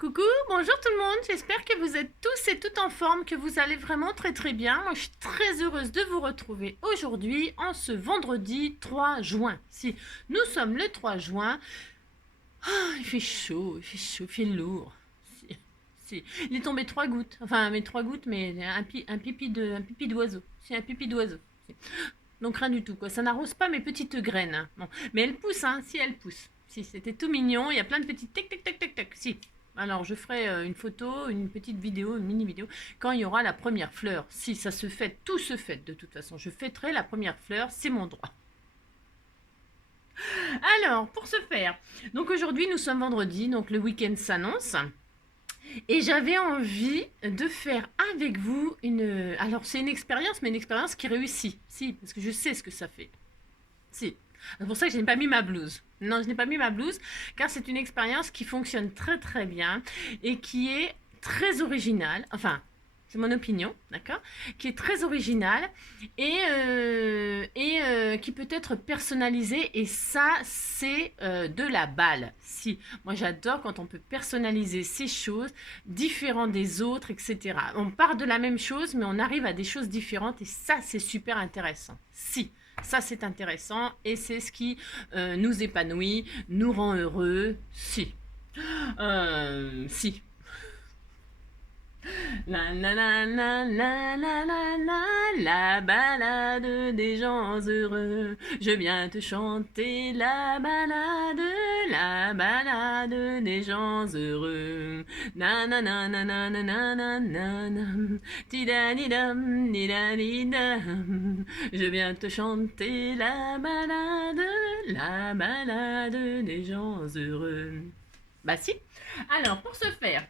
Coucou, bonjour tout le monde, j'espère que vous êtes tous et toutes en forme, que vous allez vraiment très très bien. Moi je suis très heureuse de vous retrouver aujourd'hui en ce vendredi 3 juin. Si, nous sommes le 3 juin. Il fait chaud, il fait lourd. Si, si. Il est tombé 3 gouttes, enfin mais 3 gouttes mais un pipi d'oiseau. C'est un pipi d'oiseau. Si. Donc rien du tout quoi, ça n'arrose pas mes petites graines. Hein. Bon. Mais elles poussent, hein, si elles poussent. Si, c'était tout mignon, il y a plein de petites tac tac tac tac tac. Si. Alors, je ferai une photo, une petite vidéo, une mini vidéo, quand il y aura la première fleur. Si ça se fait, tout se fait de toute façon. Je fêterai la première fleur, c'est mon droit. Alors, pour ce faire, donc aujourd'hui nous sommes vendredi, donc le week-end s'annonce. Et j'avais envie de faire avec vous une... Alors, c'est une expérience, mais une expérience qui réussit. Si, parce que je sais ce que ça fait. Si. C'est pour ça que je n'ai pas mis ma blouse. Non, je n'ai pas mis ma blouse, car c'est une expérience qui fonctionne très très bien et qui est très originale. Enfin, c'est mon opinion, d'accord? Qui est très originale et qui peut être personnalisée. Et ça, c'est de la balle. Si, moi j'adore quand on peut personnaliser ces choses, différentes des autres, etc. On part de la même chose, mais on arrive à des choses différentes et ça, c'est super intéressant. Si. Ça, c'est intéressant et c'est ce qui nous épanouit, nous rend heureux. Si. Si. La balade des gens heureux. Je viens te chanter la balade des gens heureux. Na na na na na na na na na na. Tidadidam, didadidam. Je viens te chanter la balade des gens heureux. Bah si. Alors, pour ce faire,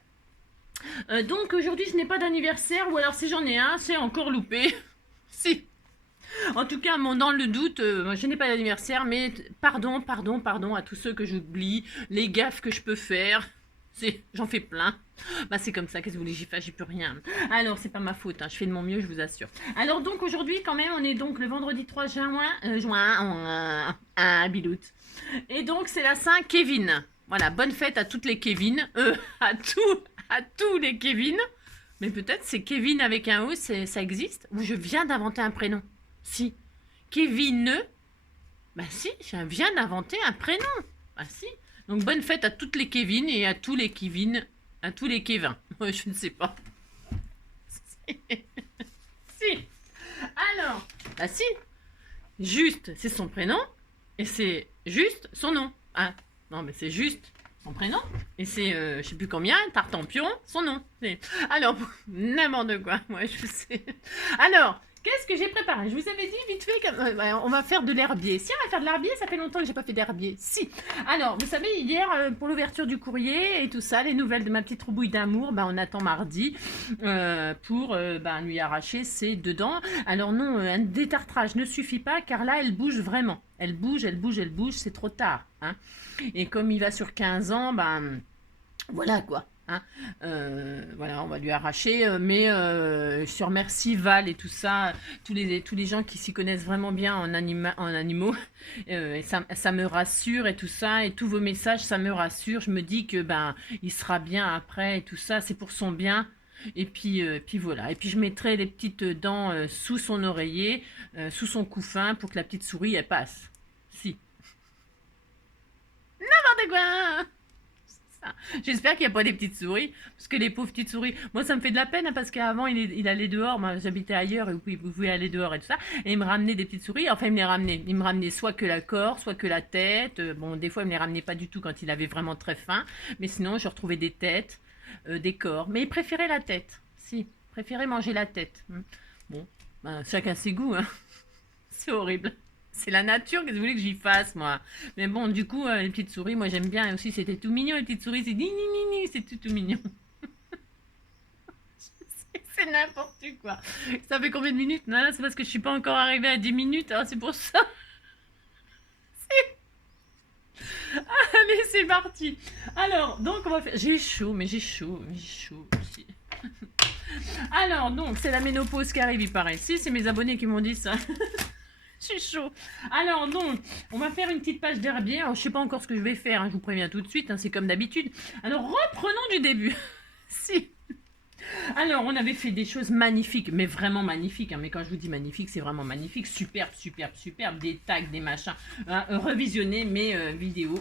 donc aujourd'hui je n'ai pas d'anniversaire, ou alors si j'en ai un, c'est encore loupé. Si. En tout cas, dans le doute, je n'ai pas d'anniversaire, mais pardon à tous ceux que j'oublie, les gaffes que je peux faire. J'en fais plein. Bah c'est comme ça, qu'est-ce que vous voulez que j'y fasse, j'y peux rien. Alors c'est pas ma faute, hein, je fais de mon mieux, je vous assure. Alors donc aujourd'hui quand même, on est donc le vendredi 3 juin, biloute. Et donc c'est la Saint-Kevin. Voilà, bonne fête à toutes les Kevin, à tous les Kevin. Mais peut-être c'est Kevin avec un O, ça existe? Ou je viens d'inventer un prénom? Si. Kevin, bah si, je viens d'inventer un prénom. Bah si. Donc bonne fête à toutes les Kevin et à tous les Kevin, à tous les Kevin. Ouais, je ne sais pas. Si. Alors, bah si. Juste, c'est son prénom et c'est juste son nom. Ah, non, mais c'est juste son prénom et c'est, je sais plus combien, Tartampion, son nom. Alors, n'importe quoi, moi je sais. Alors, qu'est-ce que j'ai préparé? Je vous avais dit vite fait qu'on va faire de l'herbier. Si, on va faire de l'herbier, ça fait longtemps que j'ai pas fait d'herbier. Si. Alors, vous savez, hier, pour l'ouverture du courrier et tout ça, les nouvelles de ma petite roubouille d'amour, on attend mardi pour lui arracher ses dedans. Alors non, un détartrage ne suffit pas, car là, elle bouge vraiment. Elle bouge, c'est trop tard. Hein. Et comme il va sur 15 ans, voilà quoi. Hein. Voilà, on va lui arracher, mais je remercie Val et tout ça, tous les gens qui s'y connaissent vraiment bien en animaux, et ça me rassure et tout ça, et tous vos messages, ça me rassure. Je me dis que il sera bien après et tout ça, c'est pour son bien. Et puis voilà. Et puis je mettrai les petites dents sous son oreiller, sous son couffin, pour que la petite souris elle passe. Si. N'importe quoi. J'espère qu'il n'y a pas des petites souris, parce que les pauvres petites souris, moi ça me fait de la peine, hein, parce qu'avant il allait dehors, moi j'habitais ailleurs et vous pouvez aller dehors et tout ça, et il me ramenait des petites souris, enfin il me ramenait soit que la corps, soit que la tête, bon des fois il me les ramenait pas du tout quand il avait vraiment très faim, mais sinon je retrouvais des têtes, des corps, mais il préférait la tête, si, préférait manger la tête. Bon, chacun ses goûts, hein. C'est horrible. C'est la nature, qu'est-ce que vous voulez que j'y fasse, moi? Mais bon, du coup, les petites souris, moi j'aime bien aussi, c'était tout mignon, les petites souris, c'est ni ni ni ni, c'est tout mignon. C'est n'importe quoi. Ça fait combien de minutes? Non, c'est parce que je suis pas encore arrivée à 10 minutes, hein, c'est pour ça. Allez, c'est parti. Alors, donc on va faire... J'ai chaud aussi. Alors, donc, c'est la ménopause qui arrive, il paraît. Si, c'est mes abonnés qui m'ont dit ça. Je suis chaud. Alors donc, on va faire une petite page d'herbier. Alors je sais pas encore ce que je vais faire, hein, je vous préviens tout de suite, hein, c'est comme d'habitude. Alors reprenons du début. Si. Alors, on avait fait des choses magnifiques, mais vraiment magnifiques. Hein, mais quand je vous dis magnifique, c'est vraiment magnifique. Superbe, superbe, superbe. Des tags, des machins. Hein, revisionner mes vidéos.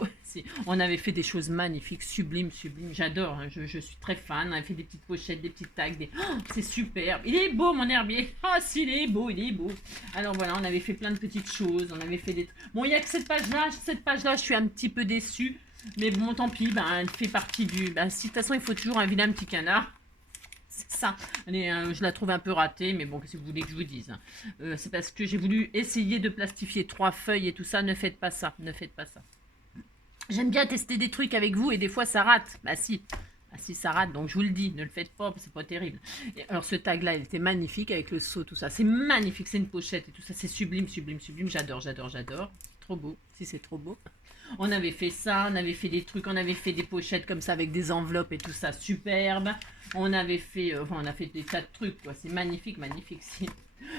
On avait fait des choses magnifiques, sublimes, sublimes. J'adore, hein, je suis très fan. On avait fait des petites pochettes, des petites tags. Oh, c'est superbe. Il est beau, mon herbier. Oh, s'il est beau, il est beau. Alors voilà, on avait fait plein de petites choses. On avait fait des... Bon, il n'y a que cette page-là. Cette page-là, je suis un petit peu déçue. Mais bon, tant pis, ben, elle fait partie du... Ben, si, de toute façon, il faut toujours un vilain petit canard. C'est ça. Allez, je la trouve un peu ratée, mais bon, qu'est-ce que vous voulez que je vous dise, hein. C'est parce que j'ai voulu essayer de plastifier 3 feuilles et tout ça. Ne faites pas ça, ne faites pas ça. J'aime bien tester des trucs avec vous et des fois ça rate. Bah si, ça rate, donc je vous le dis, ne le faites pas, c'est pas terrible. Et alors ce tag-là, il était magnifique avec le seau, tout ça. C'est magnifique, c'est une pochette et tout ça. C'est sublime, sublime, sublime. J'adore, j'adore, j'adore. Trop beau, si c'est trop beau. On avait fait ça, on avait fait des trucs, on avait fait des pochettes comme ça avec des enveloppes et tout ça, superbe. On avait fait, on a fait des tas de trucs, quoi. C'est magnifique, magnifique.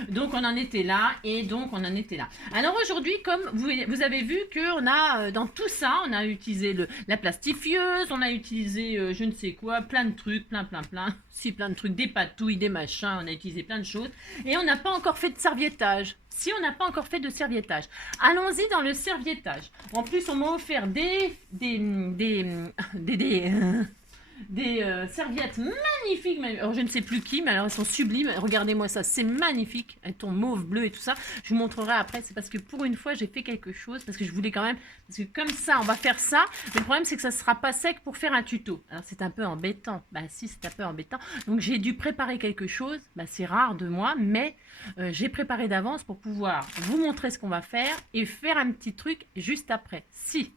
Donc on en était là et donc on en était là. Alors aujourd'hui, comme vous avez vu qu'on a dans tout ça, on a utilisé la plastifieuse, on a utilisé je ne sais quoi, plein de trucs, plein, si plein de trucs, des patouilles, des machins, on a utilisé plein de choses et on n'a pas encore fait de serviettage. Si on n'a pas encore fait de serviettage, allons-y dans le serviettage. En plus, on m'a offert des serviettes magnifiques. Alors, je ne sais plus qui, mais alors elles sont sublimes. Regardez-moi ça, c'est magnifique. Elles sont mauve, bleu et tout ça. Je vous montrerai après. C'est parce que pour une fois, j'ai fait quelque chose. Parce que je voulais quand même... Parce que comme ça, on va faire ça. Mais le problème, c'est que ça ne sera pas sec pour faire un tuto. Alors, c'est un peu embêtant. Bah si, c'est un peu embêtant. Donc, j'ai dû préparer quelque chose. Bah, c'est rare de moi, mais j'ai préparé d'avance pour pouvoir vous montrer ce qu'on va faire et faire un petit truc juste après. Si.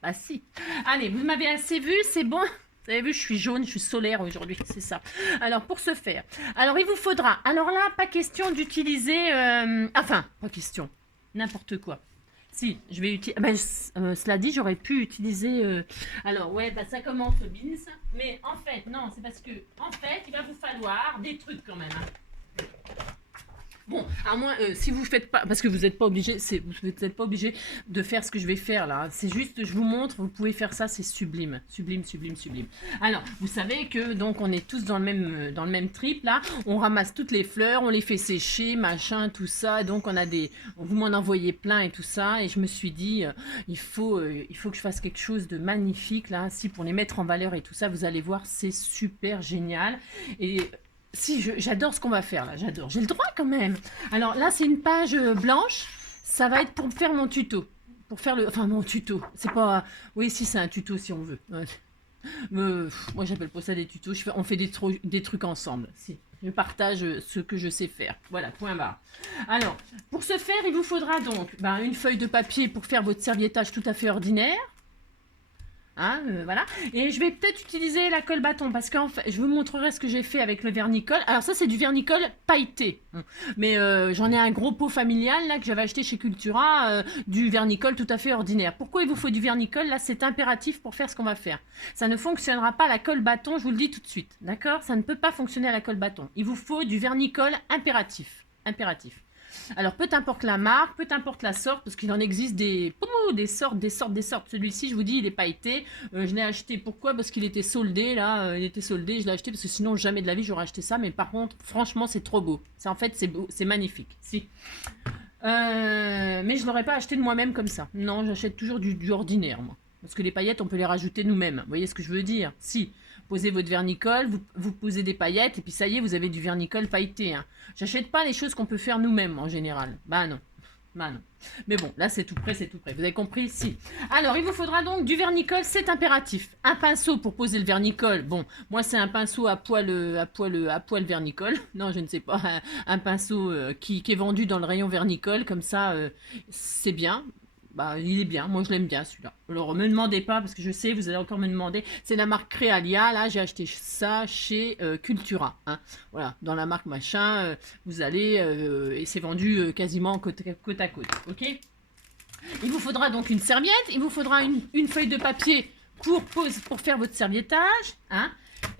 Bah si. Allez, vous m'avez assez vu, c'est bon. Vous avez vu, je suis jaune, je suis solaire aujourd'hui, c'est ça. Alors, pour ce faire, alors il vous faudra, alors là, pas question d'utiliser, enfin, pas question, n'importe quoi. Si, je vais utiliser, cela dit, j'aurais pu utiliser, alors ouais, bah ça commence au beans, mais en fait, non, c'est parce que, en fait, il va vous falloir des trucs quand même, hein. Bon, à moins, si vous faites pas, parce que vous n'êtes pas obligé, vous n'êtes pas obligé de faire ce que je vais faire là. C'est juste, je vous montre, vous pouvez faire ça, c'est sublime, sublime, sublime, sublime. Alors, vous savez que donc on est tous dans le même trip là. On ramasse toutes les fleurs, on les fait sécher, machin, tout ça. Donc on a vous m'en envoyez plein et tout ça. Et je me suis dit, il faut que je fasse quelque chose de magnifique là, si pour les mettre en valeur et tout ça. Vous allez voir, c'est super génial. Et si, j'adore ce qu'on va faire là, j'adore. J'ai le droit quand même. Alors là, c'est une page blanche. Ça va être pour faire mon tuto. Pour faire enfin, mon tuto. C'est pas... Oui, si, c'est un tuto si on veut. Moi, j'appelle pas ça des tutos. On fait des trucs ensemble. Si. Je partage ce que je sais faire. Voilà, point barre. Alors, pour ce faire, il vous faudra donc une feuille de papier pour faire votre serviettage tout à fait ordinaire. Hein, voilà. Et je vais peut-être utiliser la colle bâton parce qu'en fait, je vous montrerai ce que j'ai fait avec le vernicole. Alors ça, c'est du vernicole pailleté. Mais j'en ai un gros pot familial là que j'avais acheté chez Cultura, du vernicole tout à fait ordinaire. Pourquoi il vous faut du vernicole? Là, c'est impératif pour faire ce qu'on va faire. Ça ne fonctionnera pas à la colle bâton, je vous le dis tout de suite. D'accord? Ça ne peut pas fonctionner à la colle bâton. Il vous faut du vernicole impératif. Impératif. Alors, peu importe la marque, peu importe la sorte, parce qu'il en existe des sortes. Celui-ci, je vous dis, il est pailleté. Je l'ai acheté, pourquoi? Parce qu'il était soldé, là. Il était soldé, je l'ai acheté, parce que sinon, jamais de la vie, j'aurais acheté ça. Mais par contre, franchement, c'est trop beau. En fait, c'est beau, c'est magnifique. Si. Mais je ne l'aurais pas acheté de moi-même comme ça. Non, j'achète toujours du ordinaire, moi. Parce que les paillettes, on peut les rajouter nous-mêmes. Vous voyez ce que je veux dire? Si. Posez votre vernicole, vous posez des paillettes, et puis ça y est, vous avez du vernicole pailleté. Hein. J'achète pas les choses qu'on peut faire nous-mêmes, en général. Bah non. Mais bon, là, c'est tout prêt, c'est tout prêt. Vous avez compris? Si. Alors, il vous faudra donc du vernicole, c'est impératif. Un pinceau pour poser le vernicole. Bon, moi, c'est un pinceau à poil vernicole. Non, je ne sais pas. Un pinceau qui est vendu dans le rayon vernicole, comme ça, c'est bien. Il est bien, moi je l'aime bien celui-là. Alors me demandez pas, parce que je sais, vous allez encore me demander. C'est la marque Créalia, là j'ai acheté ça chez Cultura. Hein. Voilà, dans la marque machin, vous allez, et c'est vendu quasiment côte à côte. Ok? Il vous faudra donc une serviette, il vous faudra une feuille de papier pour faire votre serviettage. Hein.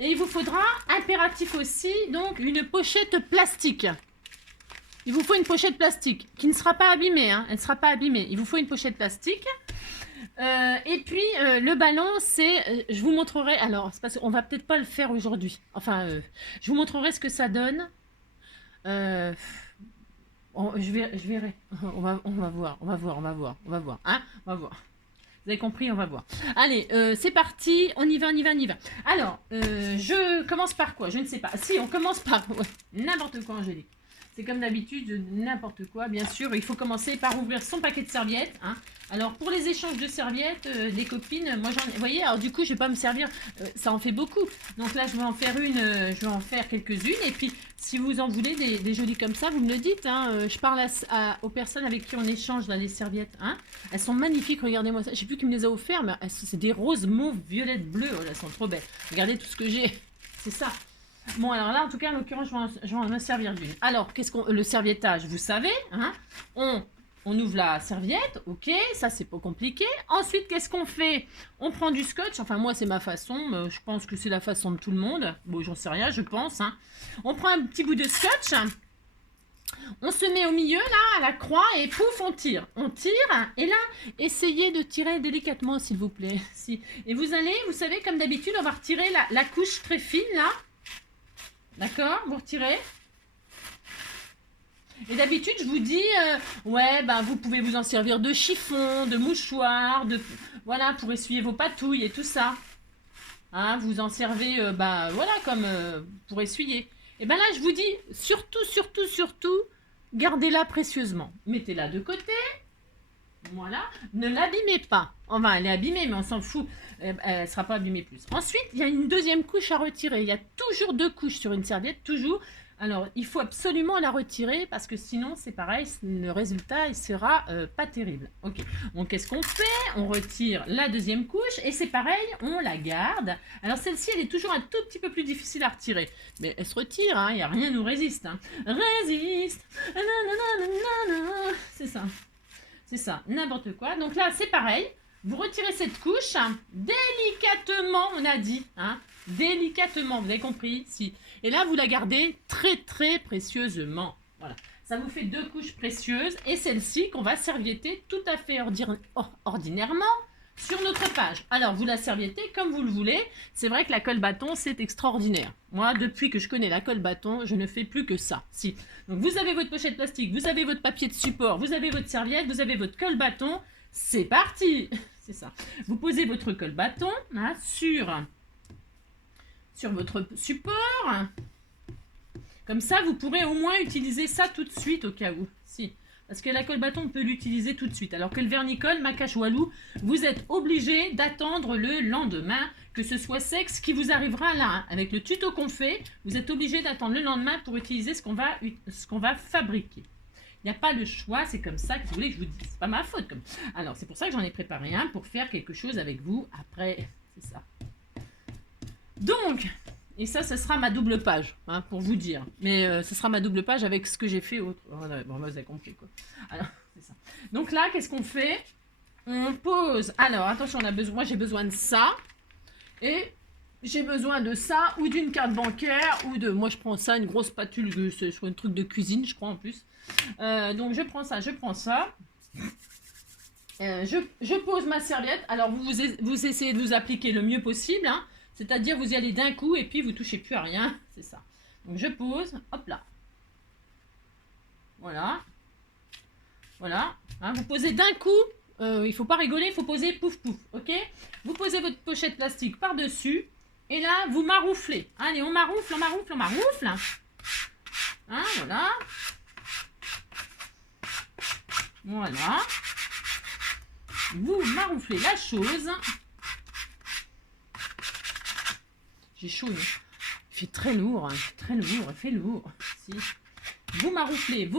Et il vous faudra, impératif aussi, donc une pochette plastique. il vous faut une pochette plastique qui ne sera pas abîmée. Hein, elle ne sera pas abîmée. Il vous faut une pochette plastique. Et puis, le ballon, c'est... je vous montrerai... Alors, c'est parce qu'on va peut-être pas le faire aujourd'hui. Enfin, je vous montrerai ce que ça donne. Je verrai. On va voir. Hein, on va voir. Vous avez compris, on va voir. Allez, c'est parti. On y va. Alors, je commence par quoi? Je ne sais pas. Si, on commence par... ouais, n'importe quoi, Angélique. C'est comme d'habitude, n'importe quoi. Bien sûr, il faut commencer par ouvrir son paquet de serviettes. Hein. Alors, pour les échanges de serviettes, les copines, moi j'en ai... Vous voyez, alors du coup, je vais pas me servir... ça en fait beaucoup. Donc là, je vais en faire je vais en faire quelques-unes. Et puis, si vous en voulez des jolies comme ça, vous me le dites. Hein. Je parle aux personnes avec qui on échange là, les serviettes. Hein. Elles sont magnifiques, regardez-moi ça. Je sais plus qui me les a offertes, mais c'est des roses, mauves, violettes, bleues. Oh, elles sont trop belles. Regardez tout ce que j'ai. C'est ça. Bon, alors là, en tout cas, en l'occurrence, je vais en me servir d'une. Alors, le serviettage, vous savez, hein, on ouvre la serviette, ok, ça, c'est pas compliqué. Ensuite, qu'est-ce qu'on fait? On prend du scotch, enfin, moi, c'est ma façon, je pense que c'est la façon de tout le monde. Bon, j'en sais rien, je pense. Hein. On prend un petit bout de scotch, on se met au milieu, là, à la croix, et pouf, on tire. On tire, et là, essayez de tirer délicatement, s'il vous plaît. Si. Et vous savez, comme d'habitude, on va retirer la couche très fine, là. D'accord, vous retirez. Et d'habitude, je vous dis, ouais, ben, vous pouvez vous en servir de chiffon, de mouchoir, voilà, pour essuyer vos patouilles et tout ça. Hein, vous en servez, voilà, comme pour essuyer. Et ben là, je vous dis, surtout, gardez-la précieusement. Mettez-la de côté. Voilà, ne l'abîmez pas. Enfin, elle est abîmée, mais on s'en fout. Elle ne sera pas abîmée plus. Ensuite, il y a une deuxième couche à retirer. Il y a toujours 2 couches sur une serviette, toujours. Alors, il faut absolument la retirer parce que sinon, c'est pareil, le résultat, il sera pas terrible. Ok, donc qu'est-ce qu'on fait? On retire la deuxième couche et c'est pareil, on la garde. Alors, celle-ci, elle est toujours un tout petit peu plus difficile à retirer. Mais elle se retire, hein, il n'y a rien nous résiste. Hein. Résiste. C'est ça. C'est ça, n'importe quoi. Donc là, c'est pareil. Vous retirez cette couche délicatement, on a dit. Hein, délicatement, vous avez compris? Si. Et là, vous la gardez très, très précieusement. Voilà. Ça vous fait 2 couches précieuses. Et celle-ci qu'on va servietter tout à fait ordinairement sur notre page. Alors, vous la serviettez comme vous le voulez. C'est vrai que la colle bâton, c'est extraordinaire. Moi, depuis que je connais la colle bâton, je ne fais plus que ça. Si. Donc, vous avez votre pochette plastique, vous avez votre papier de support, vous avez votre serviette, vous avez votre colle bâton. C'est parti. C'est ça. Vous posez votre colle bâton hein, sur votre support. Comme ça, vous pourrez au moins utiliser ça tout de suite au cas où. Si. Parce que la colle bâton, on peut l'utiliser tout de suite. Alors que le vernicole, Macache Walou, vous êtes obligé d'attendre le lendemain, que ce soit sec, ce qui vous arrivera là. Hein. Avec le tuto qu'on fait, vous êtes obligé d'attendre le lendemain pour utiliser ce qu'on va fabriquer. Il n'y a pas le choix, c'est comme ça que vous voulez que je vous dise. C'est pas ma faute. Alors, c'est pour ça que j'en ai préparé un pour faire quelque chose avec vous après. C'est ça. Donc, et ça, ce sera ma double page, hein, pour vous dire. Mais ce sera ma double page avec ce que j'ai fait autre. Oh, bon, vous avez compris, quoi. Alors, c'est ça. Donc là, qu'est-ce qu'on fait? On pose. Alors, attention, moi, j'ai besoin de ça. Et j'ai besoin de ça, ou d'une carte bancaire, ou de... Moi, je prends ça, une grosse spatule, c'est un truc de cuisine, je crois, en plus. Donc, je prends ça. Je pose ma serviette. Alors, vous essayez de vous appliquer le mieux possible, hein. C'est-à-dire, vous y allez d'un coup et puis vous touchez plus à rien. C'est ça. Donc, je pose. Hop là. Voilà. Voilà. Hein, vous posez d'un coup. Il ne faut pas rigoler, il faut poser pouf pouf. Ok? Vous posez votre pochette plastique par-dessus. Et là, vous marouflez. Allez, on maroufle. Hein, voilà. Voilà. Vous marouflez la chose. J'ai chaud, non? Il fait très lourd, hein. Il fait lourd. Si. Vous marouflez.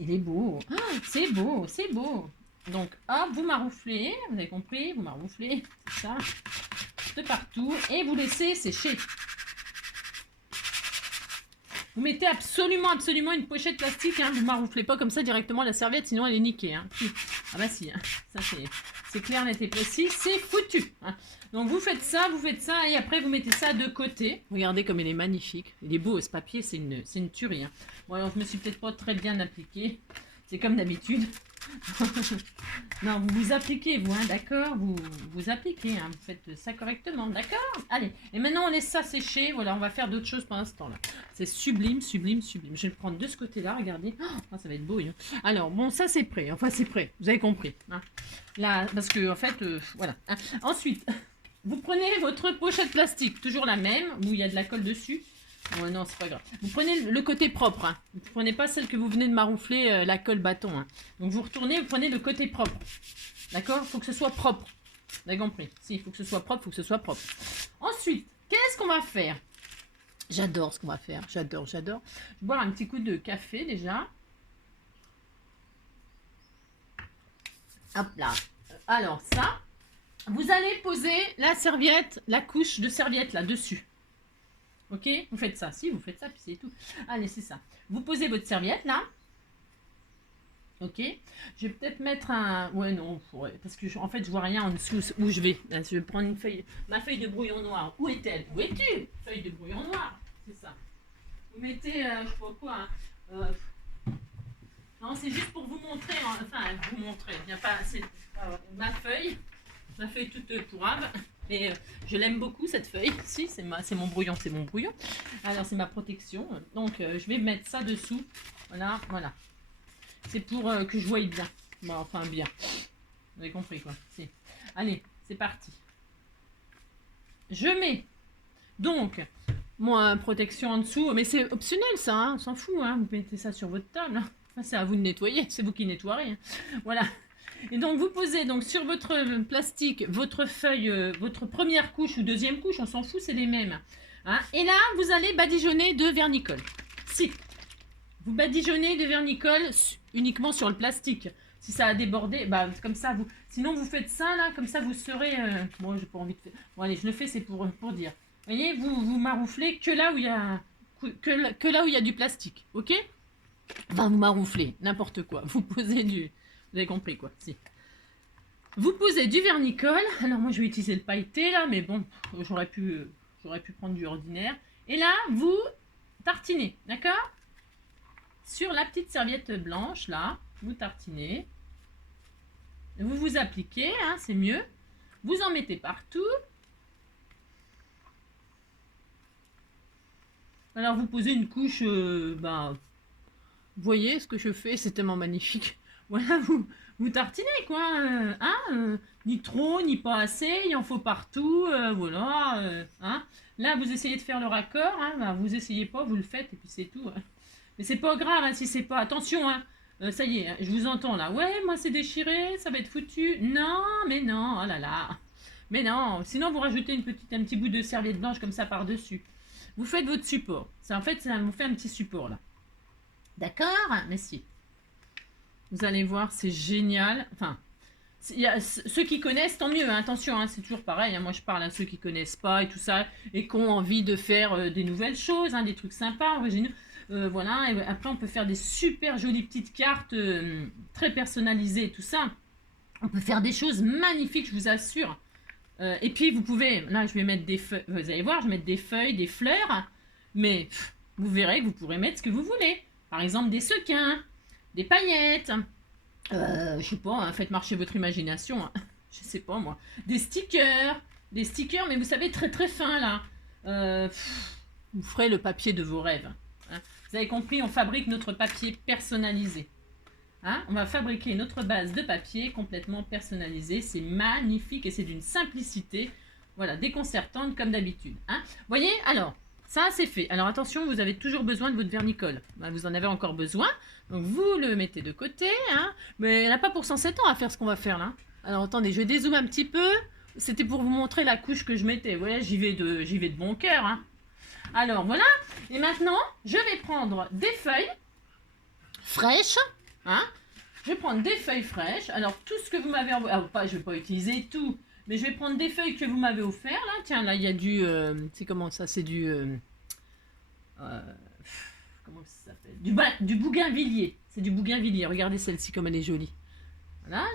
Il est beau. Oh, c'est beau. Donc, hop, vous marouflez. Vous avez compris? Vous marouflez. C'est ça. De partout. Et vous laissez sécher. Vous mettez absolument une pochette plastique. Hein. Vous marouflez pas comme ça directement la serviette, sinon elle est niquée. Hein. Ah bah si. Hein. Ça, C'est clair, net et précis, c'est foutu. Hein. Donc vous faites ça, et après vous mettez ça de côté. Regardez comme il est magnifique. Il est beau, ce papier, c'est une tuerie. Hein. Bon, alors je me suis peut-être pas très bien appliquée. C'est comme d'habitude. Non, vous vous appliquez, vous, hein, d'accord, vous appliquez, hein, vous faites ça correctement, d'accord. Allez, et maintenant on laisse ça sécher. Voilà, on va faire d'autres choses pendant ce temps-là. C'est sublime, sublime, sublime. Je vais le prendre de ce côté-là, regardez. Oh, ça va être beau. Hein. Alors, bon, ça c'est prêt. Enfin, c'est prêt. Vous avez compris. Hein. Là, parce que, en fait, voilà. Hein. Ensuite, vous prenez votre pochette plastique, toujours la même, où il y a de la colle dessus. Ouais, non, c'est pas grave. Vous prenez le côté propre. Hein. Vous ne prenez pas celle que vous venez de maroufler, la colle bâton. Hein. Donc vous retournez, vous prenez le côté propre. D'accord? Il faut que ce soit propre. Vous avez compris? Si, il faut que ce soit propre, il faut que ce soit propre. Ensuite, qu'est-ce qu'on va faire? J'adore ce qu'on va faire. J'adore, j'adore. Je vais boire un petit coup de café déjà. Hop là. Alors ça, vous allez poser la serviette, la couche de serviette là dessus. Ok, vous faites ça. Si, vous faites ça, puis c'est tout. Allez, c'est ça. Vous posez votre serviette, là. Ok. Je vais peut-être mettre un... Ouais, non, ouais, parce que, en fait, je vois rien en dessous où je vais. Là, je vais prendre une feuille... Ma feuille de brouillon noir. Où est-elle? Où es-tu? Feuille de brouillon noir. C'est ça. Vous mettez, je sais pas quoi, hein. Non, c'est juste pour vous montrer, enfin, vous montrer. Il n'y a pas... C'est ma feuille toute pourrave. Et je l'aime beaucoup cette feuille. Si, c'est mon brouillon, c'est mon brouillon. Alors c'est ma protection. Donc je vais mettre ça dessous. Voilà, voilà. C'est pour que je voie bien. Bon, enfin bien. Vous avez compris quoi. Allez, c'est parti. Je mets donc moi protection en dessous, mais c'est optionnel ça, hein, on s'en fout. Hein. Vous mettez ça sur votre table. Hein. Enfin, c'est à vous de nettoyer. C'est vous qui nettoierez. Hein. Voilà. Et donc vous posez donc sur votre plastique votre feuille, votre première couche ou deuxième couche, on s'en fout, c'est les mêmes. Hein. Et là, vous allez badigeonner de vernicole. Si vous badigeonnez de vernicole uniquement sur le plastique, si ça a débordé, bah comme ça vous. Sinon vous faites ça là, comme ça vous serez. Bon, j'ai pas envie de faire. Bon allez, je le fais, c'est pour dire. Vous voyez, vous marouflez que là où il y a que là où il y a du plastique, ok? Enfin, vous marouflez n'importe quoi. Vous posez du. Vous avez compris quoi, si. Vous posez du vernicole. Alors moi je vais utiliser le pailleté là, mais bon, j'aurais pu prendre du ordinaire. Et là, vous tartinez, d'accord? Sur la petite serviette blanche là, vous tartinez. Vous vous appliquez, hein, c'est mieux. Vous en mettez partout. Alors vous posez une couche, vous voyez ce que je fais, c'est tellement magnifique. Voilà, vous tartinez quoi, ni trop, ni pas assez, il en faut partout, voilà, hein. Là, vous essayez de faire le raccord, hein, bah, vous essayez pas, vous le faites et puis c'est tout. Hein. Mais c'est pas grave hein, si c'est pas, attention, hein, ça y est, hein, je vous entends là, ouais, moi c'est déchiré, ça va être foutu, non, mais non, oh là là, mais non, sinon vous rajoutez un petit bout de serviette blanche comme ça par-dessus. Vous faites votre support, ça en fait, ça vous fait un petit support là. D'accord? Mais si. Vous allez voir, c'est génial. Enfin, ceux qui connaissent, tant mieux. Hein, attention, hein, c'est toujours pareil. Hein, moi, je parle à ceux qui connaissent pas et tout ça, et qui ont envie de faire des nouvelles choses, hein, des trucs sympas, originaux. Voilà. Et après, on peut faire des super jolies petites cartes, très personnalisées et tout ça. On peut faire des choses magnifiques, je vous assure. Et puis, vous pouvez... Là, je vais mettre des feuilles. Vous allez voir, je vais mettre des feuilles, des fleurs. Mais vous verrez que vous pourrez mettre ce que vous voulez. Par exemple, des sequins. Des paillettes, je sais pas, hein, faites marcher votre imagination, hein. Je sais pas moi, des stickers, mais vous savez très très fins là, vous ferez le papier de vos rêves, hein. Vous avez compris, on fabrique notre papier personnalisé, hein. On va fabriquer notre base de papier complètement personnalisée, c'est magnifique et c'est d'une simplicité, voilà, déconcertante comme d'habitude, hein. Voyez, alors, ça c'est fait, alors attention, vous avez toujours besoin de votre vernicole, ben, vous en avez encore besoin. Donc vous le mettez de côté, hein. Mais elle n'a pas pour 107 ans à faire ce qu'on va faire là. Alors attendez, je dézoome un petit peu. C'était pour vous montrer la couche que je mettais. Ouais, j'y vais de bon cœur, hein. Alors voilà. Et maintenant, je vais prendre des feuilles fraîches, hein. Je vais prendre des feuilles fraîches. Alors tout ce que vous m'avez envoyé, je vais pas utiliser tout, mais je vais prendre des feuilles que vous m'avez offert là. Tiens, là il y a du, c'est comment ça, c'est du comment ça s'appelle, du bougainvillier. C'est du bougainvillier. Regardez celle-ci comme elle est jolie. Voilà,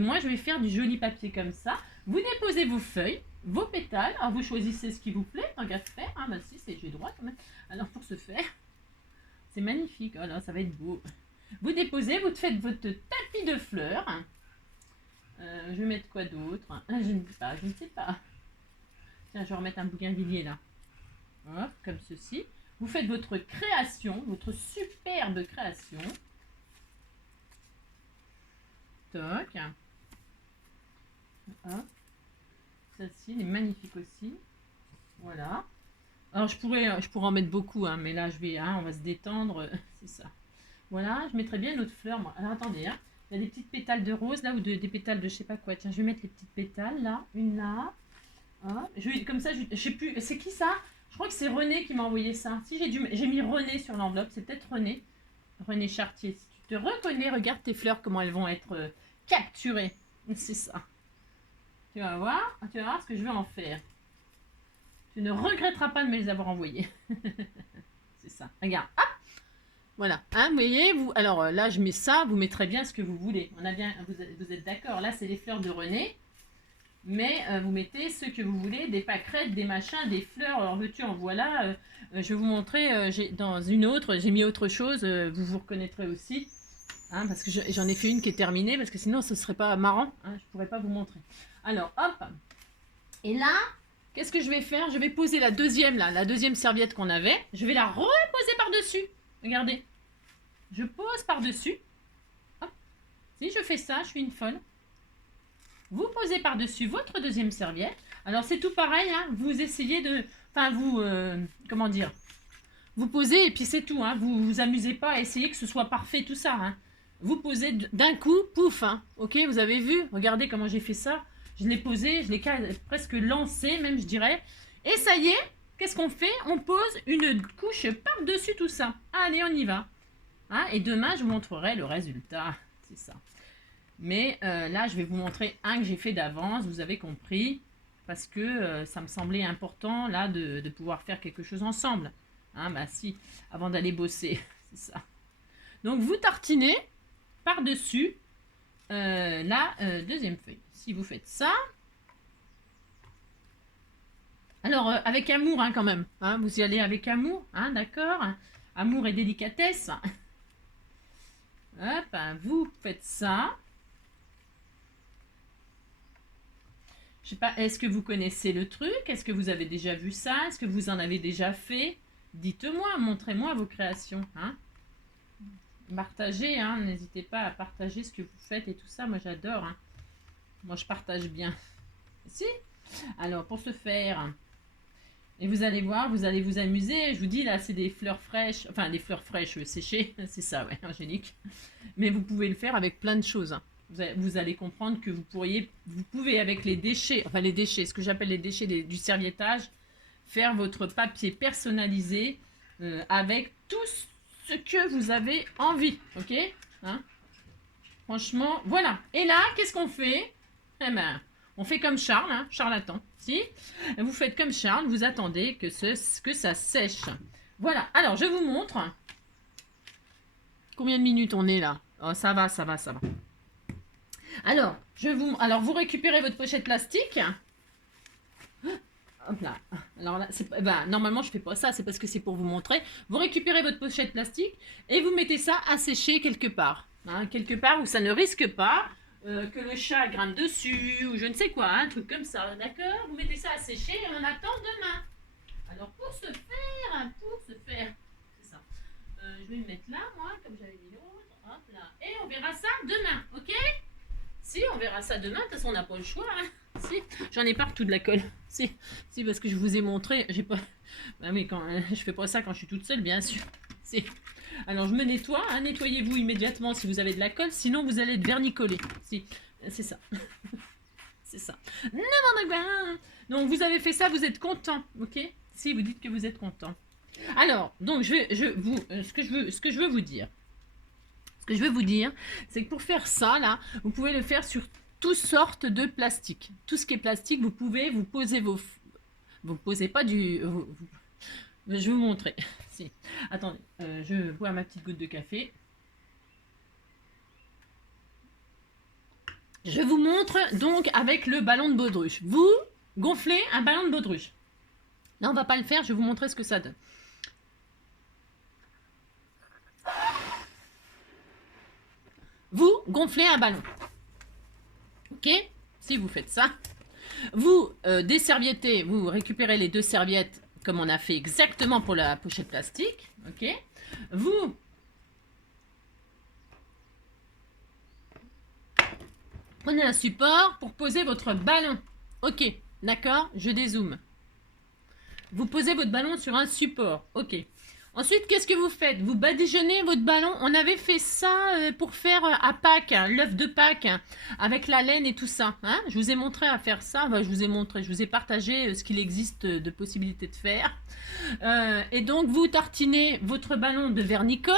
moi je vais faire du joli papier comme ça. Vous déposez vos feuilles, vos pétales. Alors vous choisissez ce qui vous plaît, tant qu'à faire. Ah bah si, j'ai droit quand même. Alors pour ce faire, c'est magnifique. Oh là, ça va être beau. Vous déposez, vous faites votre tapis de fleurs. Je vais mettre quoi d'autre? Je ne sais pas. Tiens, je vais remettre un bougainvillier là. Hop, comme ceci. Vous faites votre création, votre superbe création. Toc. Hop. Celle-ci, elle est magnifique aussi. Voilà. Alors, je pourrais en mettre beaucoup, hein, mais là, on va se détendre. C'est ça. Voilà, je mettrais bien l'autre fleur, moi. Alors, attendez, hein. Il y a des petites pétales de rose, là, ou des pétales de je sais pas quoi. Tiens, je vais mettre les petites pétales, là. Une là. Hop. Comme ça, je sais plus. C'est qui ça? Je crois que c'est René qui m'a envoyé ça. Si j'ai mis René sur l'enveloppe, c'est peut-être René. René Chartier. Si tu te reconnais, regarde tes fleurs, comment elles vont être capturées. C'est ça. Tu vas voir ce que je vais en faire. Tu ne regretteras pas de me les avoir envoyées. C'est ça. Regarde. Hop. Voilà. Hein, vous voyez, alors là, je mets ça. Vous mettrez bien ce que vous voulez. Vous êtes d'accord. Là, c'est les fleurs de René. Mais vous mettez ce que vous voulez. Des pâquerettes, des machins, des fleurs. Alors, veux-tu en voilà. Je vais vous montrer. Dans une autre, j'ai mis autre chose. Vous reconnaîtrez aussi. Hein, parce que j'en ai fait une qui est terminée. Parce que sinon, ce ne serait pas marrant. Hein, je ne pourrais pas vous montrer. Alors, hop. Et là, qu'est-ce que je vais faire? Je vais poser la deuxième serviette qu'on avait. Je vais la reposer par-dessus. Regardez. Je pose par-dessus. Si je fais ça, je suis une folle. Vous posez par-dessus votre deuxième serviette. Alors, c'est tout pareil. Hein, vous essayez de... Enfin, comment dire? Vous posez et puis c'est tout. Hein, vous vous amusez pas à essayer que ce soit parfait, tout ça. Hein. Vous posez d'un coup, pouf. Hein, ok, vous avez vu? Regardez comment j'ai fait ça. Je l'ai posé, je l'ai presque lancé, même je dirais. Et ça y est, qu'est-ce qu'on fait? On pose une couche par-dessus tout ça. Allez, on y va. Hein, et demain, je vous montrerai le résultat. C'est ça. Mais là, je vais vous montrer un que j'ai fait d'avance, vous avez compris. Parce que ça me semblait important, là, de pouvoir faire quelque chose ensemble. Hein, bah si, avant d'aller bosser. C'est ça. Donc, vous tartinez par-dessus la deuxième feuille. Si vous faites ça, alors avec amour hein, quand même, hein, vous y allez avec amour, hein, d'accord? Amour et délicatesse. Hop, hein, vous faites ça. Je sais pas, est-ce que vous connaissez le truc? Est-ce que vous avez déjà vu ça? Est-ce que vous en avez déjà fait? Dites-moi, montrez-moi vos créations. Hein? Partagez, hein, n'hésitez pas à partager ce que vous faites et tout ça. Moi, j'adore. Hein. Moi, je partage bien. Si? Alors, pour ce faire, et vous allez voir, vous allez vous amuser. Je vous dis, là, c'est des fleurs fraîches. Enfin, des fleurs fraîches séchées. C'est ça, ouais, angélique. Mais vous pouvez le faire avec plein de choses. Hein. Vous allez comprendre que vous pouvez avec les déchets, enfin les déchets, ce que j'appelle les déchets du serviettage, faire votre papier personnalisé avec tout ce que vous avez envie, ok? Hein? Franchement, voilà. Et là, qu'est-ce qu'on fait? Eh ben, on fait comme Charles, hein, charlatan. Si? Vous faites comme Charles, vous attendez que ça sèche. Voilà. Alors, je vous montre. Combien de minutes on est là? Oh, ça va. Alors, vous récupérez votre pochette plastique. Hop là. Alors là, normalement, je fais pas ça, c'est parce que c'est pour vous montrer. Vous récupérez votre pochette plastique et vous mettez ça à sécher quelque part. Hein, quelque part où ça ne risque pas que le chat grimpe dessus ou je ne sais quoi, un truc comme ça, d'accord? Vous mettez ça à sécher et on attend demain. Alors, pour ce faire, c'est ça. Je vais le mettre là, moi, comme j'avais dit l'autre. Hop là. Et on verra ça demain, ok? Si, on verra ça demain. De toute façon, on n'a pas le choix. Hein. Si, j'en ai partout de la colle. Si, parce que je vous ai montré. J'ai pas. Bah oui, je fais pas ça quand je suis toute seule, bien sûr. Si. Alors, je me nettoie. Hein. Nettoyez-vous immédiatement si vous avez de la colle. Sinon, vous allez être vernicolé. Si, c'est ça. C'est ça. N'importe quoi. Donc, vous avez fait ça, vous êtes content, ok? Si, vous dites que vous êtes content. Alors, donc, ce que je veux vous dire. Ce que je veux vous dire, c'est que pour faire ça, là, vous pouvez le faire sur toutes sortes de plastique. Tout ce qui est plastique, vous posez vous posez pas du... je vais vous montrer. Si. Attendez, je bois ma petite goutte de café. Je vous montre donc avec le ballon de baudruche. Vous gonflez un ballon de baudruche. Là, on va pas le faire, je vais vous montrer ce que ça donne. Vous gonflez un ballon. Ok? Si vous faites ça. Vous déserviettez, vous récupérez les 2 serviettes comme on a fait exactement pour la pochette plastique. Ok? Vous prenez un support pour poser votre ballon. Ok, d'accord? Je dézoome. Vous posez votre ballon sur un support. Ok. Ensuite, qu'est-ce que vous faites? Vous badigeonnez votre ballon. On avait fait ça pour faire à Pâques, hein, l'œuf de Pâques, hein, avec la laine et tout ça. Hein, je vous ai montré à faire ça. Enfin, je vous ai partagé ce qu'il existe de possibilités de faire. Et donc, vous tartinez votre ballon de vernicole.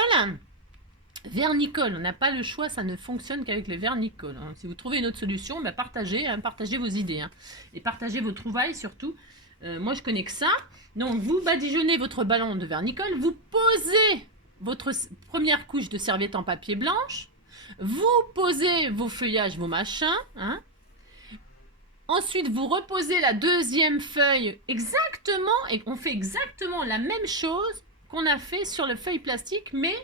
Vernicole, on n'a pas le choix, ça ne fonctionne qu'avec le vernicole. Hein. Si vous trouvez une autre solution, bah partagez, hein, partagez vos idées. Hein, et partagez vos trouvailles surtout. Moi, je connais que ça. Donc, vous badigeonnez votre ballon de vernicole, vous posez votre première couche de serviette en papier blanche, vous posez vos feuillages, vos machins. Hein. Ensuite, vous reposez la deuxième feuille exactement, et on fait exactement la même chose qu'on a fait sur le feuille plastique, mais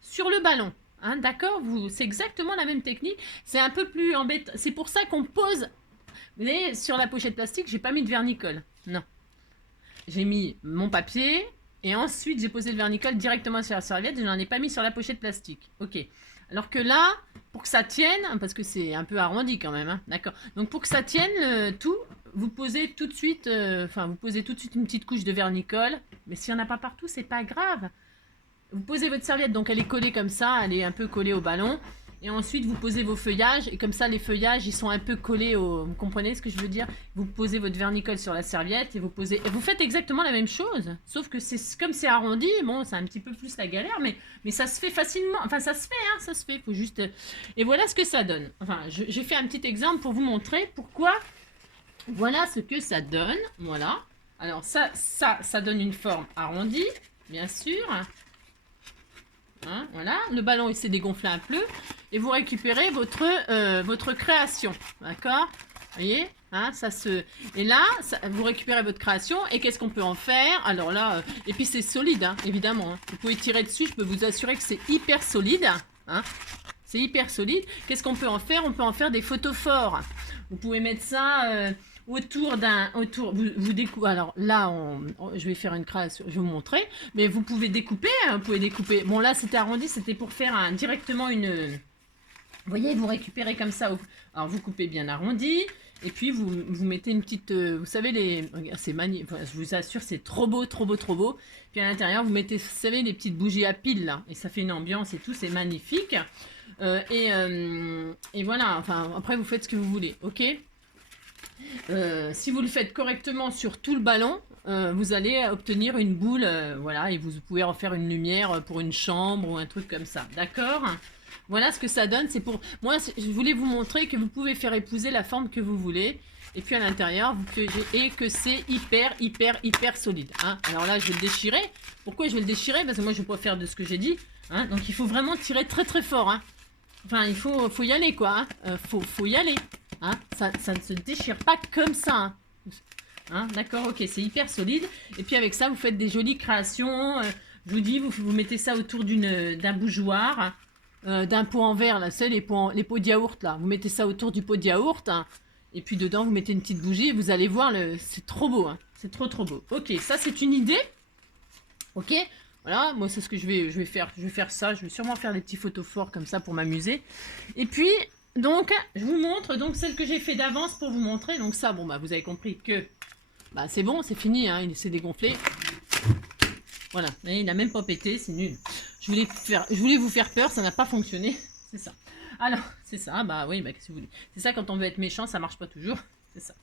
sur le ballon. Hein, d'accord? C'est exactement la même technique. C'est un peu plus embêtant. C'est pour ça qu'on pose... Vous voyez, sur la pochette plastique, j'ai pas mis de vernicole. Non. J'ai mis mon papier et ensuite j'ai posé le vernicole directement sur la serviette. Je n'en ai pas mis sur la pochette plastique. Ok. Alors que là, pour que ça tienne, parce que c'est un peu arrondi quand même, hein, d'accord. Donc pour que ça tienne tout, vous posez tout de suite, vous posez tout de suite une petite couche de vernicole. Mais s'il n'y en a pas partout, c'est pas grave. Vous posez votre serviette, donc elle est collée comme ça, elle est un peu collée au ballon. Et ensuite, vous posez vos feuillages. Et comme ça, les feuillages, ils sont un peu collés au... Vous comprenez ce que je veux dire? Vous posez votre vernicole sur la serviette et vous posez... Et vous faites exactement la même chose. Sauf que comme c'est arrondi, bon, c'est un petit peu plus la galère, mais ça se fait facilement. Enfin, ça se fait, hein, ça se fait. Faut juste... Et voilà ce que ça donne. Enfin, j'ai fait un petit exemple pour vous montrer pourquoi... Voilà ce que ça donne. Voilà. Alors, ça donne une forme arrondie, bien sûr. Hein, voilà, le ballon il s'est dégonflé un peu et vous récupérez votre création, d'accord? Vous voyez, hein, et là vous récupérez votre création et qu'est-ce qu'on peut en faire? Alors là, et puis c'est solide, hein, évidemment. Hein. Vous pouvez tirer dessus, je peux vous assurer que c'est hyper solide. Hein. C'est hyper solide. Qu'est-ce qu'on peut en faire? On peut en faire des photophores. Vous pouvez mettre ça autour vous découpez. Alors là, je vais faire une création, je vais vous montrer, mais vous pouvez découper, hein, vous pouvez découper. Bon là, c'était arrondi, c'était pour faire directement une. Vous voyez, vous récupérez comme ça. Alors vous coupez bien arrondi, et puis vous mettez une petite. Vous savez c'est magnifique. Enfin, je vous assure, c'est trop beau, trop beau, trop beau. Puis à l'intérieur, vous mettez, vous savez, les petites bougies à piles là, et ça fait une ambiance et tout, c'est magnifique. Et voilà. Enfin, après vous faites ce que vous voulez, ok? Si vous le faites correctement sur tout le ballon, vous allez obtenir une boule, voilà, et vous pouvez en faire une lumière pour une chambre ou un truc comme ça, d'accord? Voilà ce que ça donne. C'est pour moi, je voulais vous montrer que vous pouvez faire épouser la forme que vous voulez, et puis à l'intérieur, et que c'est hyper, hyper, hyper solide. Hein. Alors là, je vais le déchirer. Pourquoi je vais le déchirer? Parce que moi, je ne peux pas faire de ce que j'ai dit. Hein. Donc il faut vraiment tirer très, très fort. Hein. Enfin, il faut y aller, quoi. Hein. Faut y aller. Hein, ça ne se déchire pas comme ça. Hein. Hein, d'accord, ok, c'est hyper solide. Et puis avec ça, vous faites des jolies créations. Je vous dis, vous mettez ça autour d'un bougeoir, d'un pot en verre, là, c'est les pots de yaourt, là. Vous mettez ça autour du pot de yaourt. Hein, et puis dedans, vous mettez une petite bougie et vous allez voir, c'est trop beau. Hein, c'est trop, trop beau. Ok, ça, c'est une idée. Ok, voilà, moi, c'est ce que je vais faire. Je vais faire ça. Je vais sûrement faire des petits photophores comme ça pour m'amuser. Et puis... Donc, je vous montre donc celle que j'ai fait d'avance pour vous montrer. Donc ça, bon, bah, vous avez compris que c'est bon, c'est fini, hein, il s'est dégonflé. Voilà, et il n'a même pas pété, c'est nul. Je voulais vous faire peur, ça n'a pas fonctionné. C'est ça. Alors, c'est ça, bah oui, qu'est-ce que vous voulez. C'est ça, quand on veut être méchant, ça marche pas toujours. C'est ça.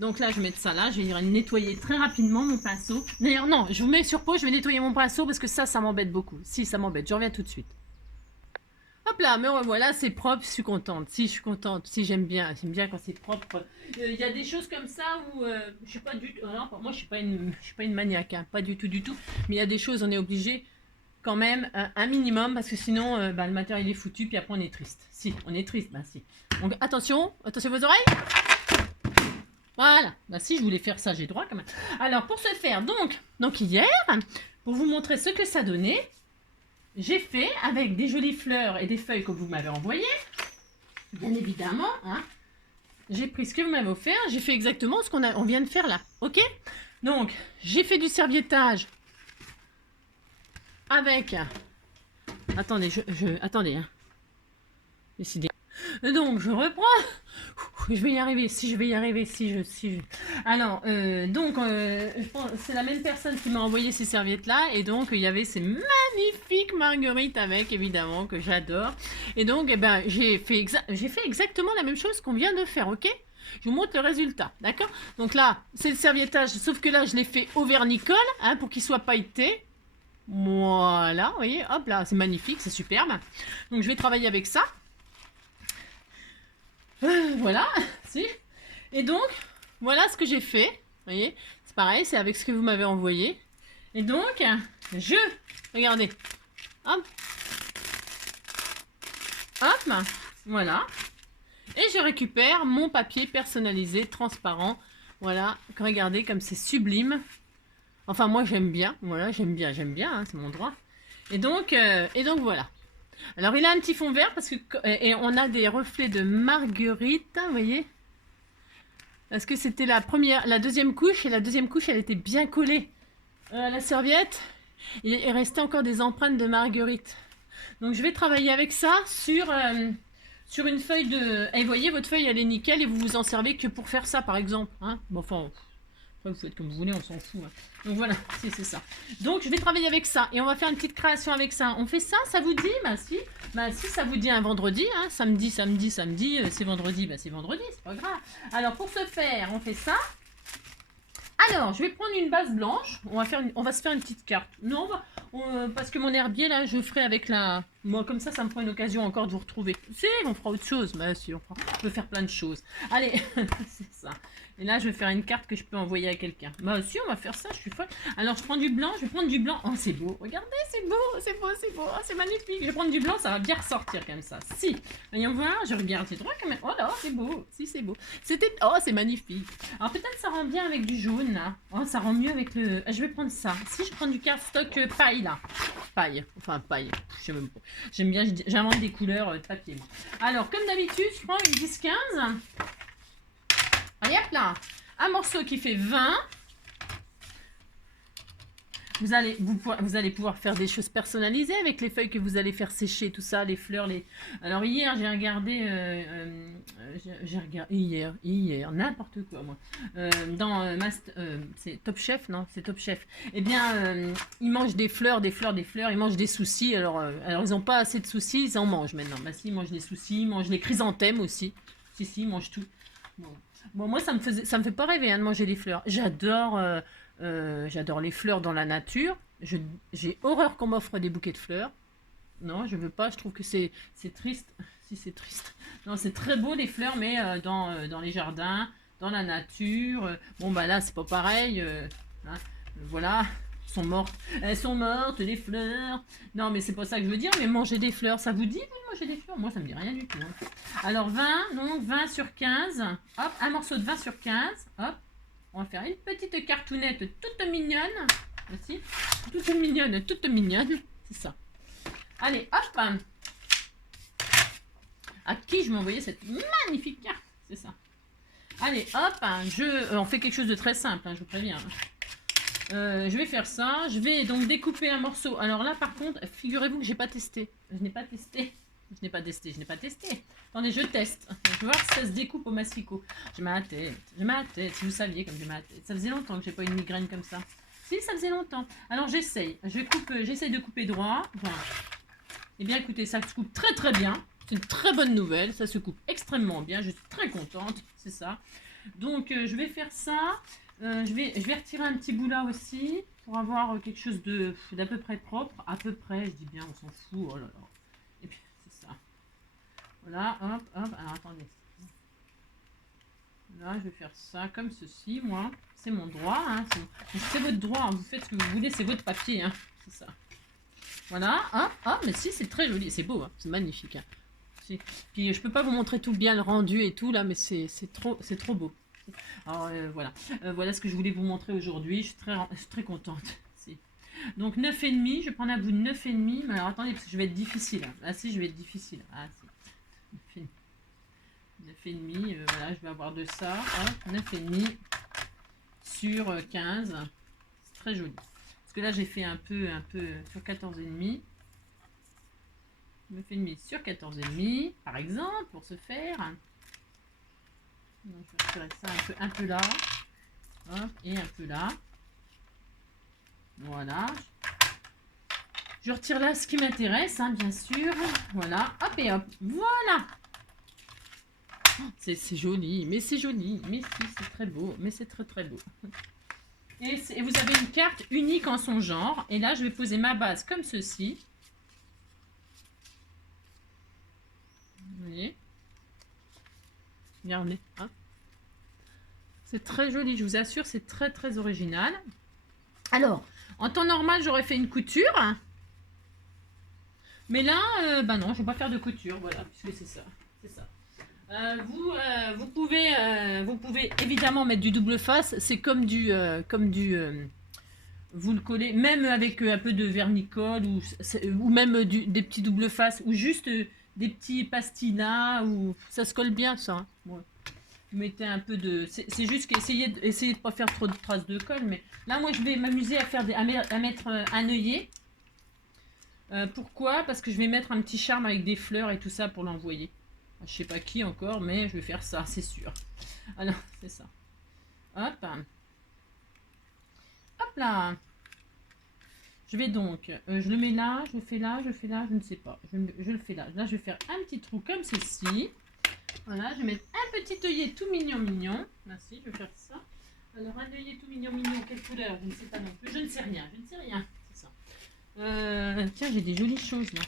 Donc là, je vais mettre ça là, je vais nettoyer très rapidement mon pinceau. D'ailleurs, non, je vous mets sur pause, je vais nettoyer mon pinceau parce que ça m'embête beaucoup. Si, ça m'embête, je reviens tout de suite. Hop là, mais voilà, c'est propre, je suis contente. Si, je suis contente. Si, j'aime bien quand c'est propre. Il y a des choses comme ça où je suis pas du tout... Non, moi, je suis pas une maniaque, hein, pas du tout, du tout. Mais il y a des choses, on est obligé quand même un minimum, parce que sinon, le matériel est foutu, puis après, on est triste. Si, on est triste, si. Donc attention, attention vos oreilles. Voilà, bah si je voulais faire ça, j'ai droit quand même. Alors pour ce faire, donc hier, pour vous montrer ce que ça donnait, j'ai fait avec des jolies fleurs et des feuilles que vous m'avez envoyées, bien évidemment, hein. J'ai pris ce que vous m'avez offert, j'ai fait exactement ce qu'on vient de faire là, ok? Donc, j'ai fait du serviettage avec... Attendez, attendez, hein. Décidez. Donc, je reprends. Je vais y arriver, si je vais y arriver, Alors, je pense c'est la même personne qui m'a envoyé ces serviettes-là, et donc, il y avait ces magnifiques marguerites avec, évidemment, que j'adore. Et donc, eh ben, j'ai fait exactement la même chose qu'on vient de faire, ok? Je vous montre le résultat, d'accord? Donc là, c'est le serviettage, sauf que là, je l'ai fait au vernicole, hein, pour qu'il soit pailleté. Voilà, vous voyez, hop là, c'est magnifique, c'est superbe. Donc, je vais travailler avec ça. Voilà, si. Et donc, voilà ce que j'ai fait. Vous voyez, c'est pareil, c'est avec ce que vous m'avez envoyé. Et donc, regardez, hop, hop, voilà. Et je récupère mon papier personnalisé, transparent. Voilà, regardez comme c'est sublime. Enfin, moi j'aime bien, voilà, j'aime bien, hein, c'est mon droit. Et donc voilà. Alors, il a un petit fond vert parce que et on a des reflets de marguerite, vous voyez. Parce que c'était la deuxième couche, et la deuxième couche, elle était bien collée à la serviette. Il restait encore des empreintes de marguerite. Donc, je vais travailler avec ça sur une feuille de... Et vous voyez, votre feuille, elle est nickel et vous vous en servez que pour faire ça, par exemple. Hein, bon, enfin... Vous faites comme vous voulez, on s'en fout. Hein. Donc voilà, si c'est ça. Donc je vais travailler avec ça et on va faire une petite création avec ça. On fait ça, ça vous dit? Bah si ça vous dit un vendredi, hein, samedi, c'est vendredi, bah c'est vendredi, c'est pas grave. Alors pour ce faire, on fait ça. Alors, je vais prendre une base blanche. On va se faire une petite carte. Non, parce que mon herbier là, je ferai avec la... Moi, comme ça me fera une occasion encore de vous retrouver. Si, on fera autre chose. Bah si, on peut faire plein de choses. Allez, c'est ça. Et là, je vais faire une carte que je peux envoyer à quelqu'un. Bah si, on va faire ça, je suis folle. Alors, je prends du blanc, je vais prendre du blanc. Oh, c'est beau. Regardez, c'est beau. Oh, c'est magnifique. Je vais prendre du blanc, ça va bien ressortir comme ça. Si. Voyons voir, je regarde, c'est droit quand même. Oh là, c'est beau. Si, c'est beau. Oh, c'est magnifique. Alors, peut-être ça rend bien avec du jaune, là. Oh, ça rend mieux avec le... Je vais prendre ça. Si, je prends du cardstock paille, là. Paille. Enfin, paille. Je sais même pas. J'aime bien, j'invente des couleurs de papier, moi. Alors, comme d'habitude, je prends une 10-15. Allez, hop là. Un morceau qui fait 20. Vous allez pouvoir faire des choses personnalisées avec les feuilles que vous allez faire sécher, tout ça, les fleurs. Alors hier, j'ai regardé, hier, n'importe quoi, moi. C'est Top Chef, non? C'est Top Chef. Eh bien, ils mangent des fleurs, ils mangent des soucis. Alors ils n'ont pas assez de soucis, ils en mangent maintenant. Bah si, ils mangent les soucis, ils mangent les chrysanthèmes aussi. Si, ils mangent tout. Bon, moi, ça me fait pas rêver hein, de manger les fleurs. J'adore les fleurs dans la nature. J'ai horreur qu'on m'offre des bouquets de fleurs. Non, je veux pas. Je trouve que c'est triste. Si, c'est triste. Non, c'est très beau les fleurs, mais dans les jardins, dans la nature. Bon, bah là, c'est pas pareil. Hein, voilà. Elles sont mortes, les fleurs. Non, mais c'est pas ça que je veux dire. Mais manger des fleurs, ça vous dit, vous, de manger des fleurs? Moi, ça me dit rien du tout. Hein. Alors, 20 sur 15. Hop, un morceau de 20 sur 15. Hop. On va faire une petite cartounette toute mignonne. Voici. Toute mignonne. C'est ça. Allez, hop. À qui je vais envoyer cette magnifique carte? C'est ça. Allez, hop. On fait quelque chose de très simple, hein, je vous préviens. Je vais faire ça. Je vais donc découper un morceau. Alors là, par contre, figurez-vous que j'ai pas testé. Je n'ai pas testé. Attendez, je teste. Je vais voir si ça se découpe au massicot. J'ai ma tête. Si vous saviez comme j'ai ma tête. Ça faisait longtemps que j'ai pas une migraine comme ça. Si, ça faisait longtemps. Alors j'essaye. J'essaye de couper droit. Voilà. Eh bien, écoutez, ça se coupe très très bien. C'est une très bonne nouvelle. Ça se coupe extrêmement bien. Je suis très contente. C'est ça. Donc, je vais faire ça. Je vais retirer un petit bout là aussi pour avoir quelque chose d'à peu près propre. À peu près, je dis bien, on s'en fout. Oh là là. Et puis, c'est ça. Voilà, hop. Alors, attendez. Là, je vais faire ça comme ceci, moi. C'est mon droit. Hein. C'est votre droit. Hein. Vous faites ce que vous voulez. C'est votre papier. Hein. C'est ça. Voilà. Mais si, c'est très joli. C'est beau. Hein. C'est magnifique. Hein. Si. Puis je peux pas vous montrer tout bien le rendu et tout là, mais c'est trop beau. Alors voilà. Voilà ce que je voulais vous montrer aujourd'hui. Je suis très contente. Si. Donc 9,5, je vais prendre un bout de 9,5. Mais alors attendez, parce que je vais être difficile. Ah si, je vais être difficile. Ah si. 9,5, voilà, je vais avoir de ça. 9,5 sur 15. C'est très joli. Parce que là, j'ai fait un peu sur 14,5. 9,5 sur 14,5, par exemple, pour ce faire. Donc, je vais retirer ça un peu là. Hop, et un peu là. Voilà. Je retire là ce qui m'intéresse, hein, bien sûr. Voilà. Hop et hop. Voilà. C'est joli, mais c'est joli. Mais si, c'est très beau. Mais c'est très très beau. Et vous avez une carte unique en son genre. Et là, je vais poser ma base comme ceci. Vous voyez? Regardez. Hein, c'est très joli, je vous assure, c'est très très original. Alors, en temps normal, j'aurais fait une couture. Mais là, bah non, je ne vais pas faire de couture, voilà, puisque c'est ça. C'est ça. Vous pouvez évidemment mettre du double face. C'est comme du vous le collez, même avec un peu de vernicole ou même des petits double face ou juste des petits pastillas ou ça se colle bien ça. Hein. Ouais. Vous mettez un peu de, c'est juste qu'essayer de pas faire trop de traces de colle, mais là moi je vais m'amuser à faire à mettre un œillet. Pourquoi? Parce que je vais mettre un petit charme avec des fleurs et tout ça pour l'envoyer. Je sais pas qui encore, mais je vais faire ça, c'est sûr. Alors, c'est ça. Hop. Hop là. Je vais donc, je le mets là, je fais là, je fais là, je ne sais pas. Je le fais là. Là, je vais faire un petit trou comme ceci. Voilà, je vais mettre un petit œillet tout mignon, mignon. Merci, je vais faire ça. Alors, un œillet tout mignon, mignon, quelle couleur? Je ne sais pas non plus. Je ne sais rien, c'est ça. Tiens, j'ai des jolies choses là.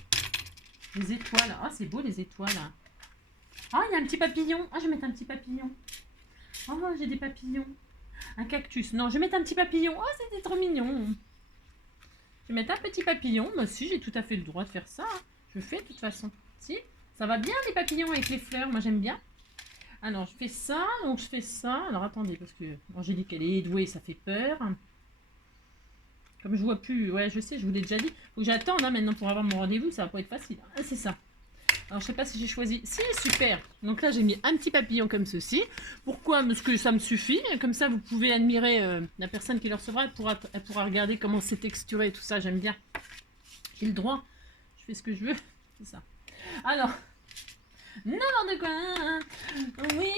Les étoiles. Ah, c'est beau les étoiles. Ah, il y a un petit papillon. Ah, je vais mettre un petit papillon. Oh, j'ai des papillons. Un cactus. Non, je vais mettre un petit papillon. Oh, c'était trop mignon. Je vais mettre un petit papillon. Moi aussi, j'ai tout à fait le droit de faire ça. Je fais de toute façon. Si, ça va bien les papillons avec les fleurs. Moi, j'aime bien. Alors, je fais ça. Donc, je fais ça. Alors, attendez, parce que Angélique, elle est douée, ça fait peur. Comme je vois plus. Ouais, je sais, je vous l'ai déjà dit. Faut que j'attende hein, maintenant pour avoir mon rendez-vous. Ça va pas être facile. Ah, c'est ça. Alors, je sais pas si j'ai choisi. Si, super. Donc là, j'ai mis un petit papillon comme ceci. Pourquoi? Parce que ça me suffit. Comme ça, vous pouvez admirer la personne qui le recevra. Elle pourra regarder comment c'est texturé et tout ça. J'aime bien. J'ai le droit. Je fais ce que je veux. C'est ça. Alors, n'importe quoi. Oui,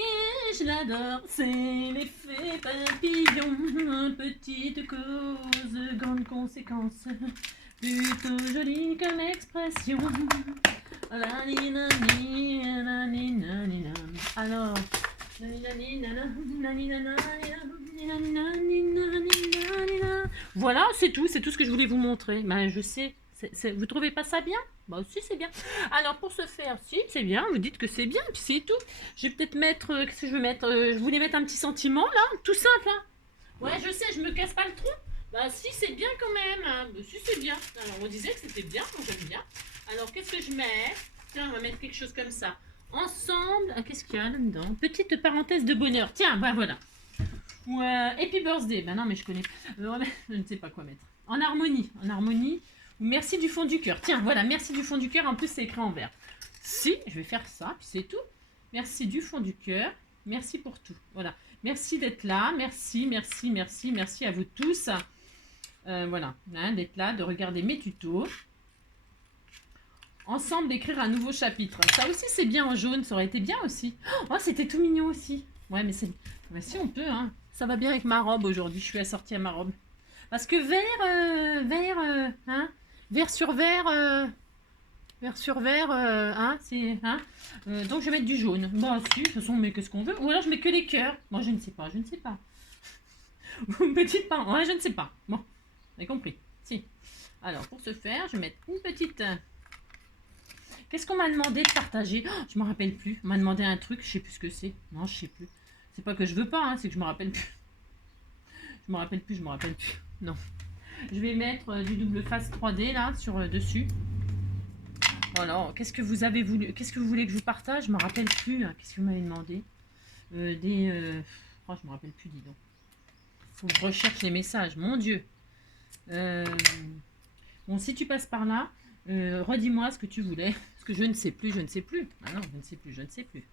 je l'adore. C'est l'effet papillon. Petite cause, grande conséquence. Plutôt jolie comme expression. Alors, voilà, c'est tout ce que je voulais vous montrer. Ben, je sais, vous trouvez pas ça bien? Bah aussi c'est bien. Alors pour ce faire, si c'est bien, vous dites que c'est bien, puis c'est tout. Je vais peut-être mettre, qu'est-ce que je vais mettre? Je voulais mettre un petit sentiment là, tout simple. Hein. Ouais, je sais, je me casse pas le tronc. Bah si c'est bien quand même. Hein. Bah, si c'est bien. Alors on disait que c'était bien, moi j'aime bien. Alors, qu'est-ce que je mets? Tiens, on va mettre quelque chose comme ça. Ensemble, qu'est-ce qu'il y a là-dedans? Petite parenthèse de bonheur. Tiens, bah voilà. Ou Happy Birthday. Ben non, mais je connais. Je ne sais pas quoi mettre. En harmonie. En harmonie. Ou merci du fond du cœur. Tiens, voilà, merci du fond du cœur. En plus, c'est écrit en vert. Si, je vais faire ça, puis c'est tout. Merci du fond du cœur. Merci pour tout. Voilà. Merci d'être là. Merci, merci, merci, merci à vous tous. Voilà, hein, d'être là, de regarder mes tutos. Ensemble d'écrire un nouveau chapitre. Ça aussi c'est bien en jaune, ça aurait été bien aussi. Oh, c'était tout mignon aussi. Ouais, mais c'est... Mais si on peut, hein. Ça va bien avec ma robe aujourd'hui, je suis assortie à ma robe. Parce que vert sur vert, hein, c'est... Hein. Donc je vais mettre du jaune. Bon, si, de toute façon on met que ce qu'on veut. Ou alors je mets que les cœurs. Moi, je ne sais pas. Vous me dites pas. Ouais, je ne sais pas. Bon, vous avez compris. Si. Alors, pour ce faire, je vais mettre une petite... Qu'est-ce qu'on m'a demandé de partager? Oh, je ne me rappelle plus. On m'a demandé un truc, je ne sais plus ce que c'est. Non, je ne sais plus. C'est pas que je veux pas, hein, c'est que je me rappelle plus. Je me rappelle plus. Non. Je vais mettre du double face 3D là, sur dessus. Alors, qu'est-ce que vous avez voulu, qu'est-ce que vous voulez que je vous partage? Je me rappelle plus. Hein. Qu'est-ce que vous m'avez demandé? Oh, je me rappelle plus, dis donc. Faut que je recherche les messages, mon Dieu. Bon, si tu passes par là, redis-moi ce que tu voulais. Parce que je ne sais plus, je ne sais plus. Ah non, je ne sais plus, je ne sais plus.